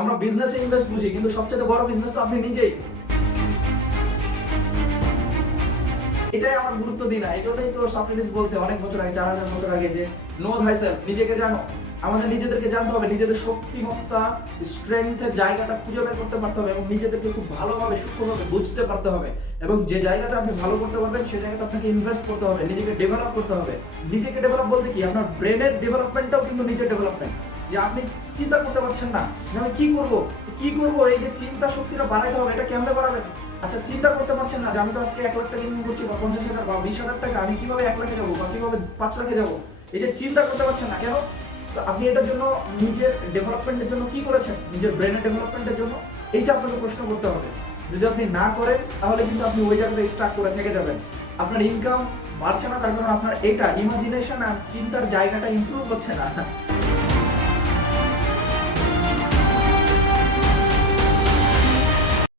আমরা বিজনেসে ইনভেস্ট বুঝি, কিন্তু সবচেয়ে বড় বিজনেস তো আপনি নিজেই। এটাই আমার গুরুত্ব দিই না। এজন্যই তো সক্রেটিস বলছে অনেক বছর আগে, 4000 বছর আগে, যে নো থাইসেলফ, নিজেকে জানো। আমাদের নিজেদেরকে জানতে হবে, নিজেদের শক্তিমত্তা, স্ট্রেংথের জায়গাটা খুঁজে বের করতে পারতে হবে এবং নিজেদেরকে খুব ভালোভাবে সূক্ষ্মভাবে বুঝতে পারতে হবে। এবং যে জায়গাতে আপনি ভালো করতে পারবেন সেই জায়গাতে আপনাকে ইনভেস্ট করতে হবে, নিজেকে ডেভেলপ করতে হবে। নিজেকে ডেভেলপ বলতে কি, আপনার ব্রেনের ডেভেলপমেন্টটাও কিন্তু নিজের ডেভেলপমেন্ট। যে আপনি চিন্তা করতে পারছেন না যে আমি কি করব, এই যে চিন্তা শক্তিটা বাড়াইতে হবে, এটা কেমনে বাড়াবেন? আচ্ছা, চিন্তা করতে পারছেন না যে আমি তো আজকে 1 লাখ টাকা ইনকাম করছি, বা 50,000 বা 20,000 টাকা, আমি কিভাবে 1 লাখে যাবো বা কিভাবে 5 লাখে যাবো, এটা চিন্তা করতে পারছেন না কেন? তো আপনি এটার জন্য, নিজের ডেভেলপমেন্টের জন্য কি করেছেন? নিজের ব্রেনের ডেভেলপমেন্টের জন্য এইটা আপনাকে প্রশ্ন করতে হবে। যদি আপনি না করেন তাহলে কিন্তু আপনি ওই জায়গাতে স্টাক করে থেকে যাবেন। আপনার ইনকাম বাড়ছে না, তার কারণ আপনার এটা ইমাজিনেশন আর চিন্তার জায়গাটা ইমপ্রুভ হচ্ছে না।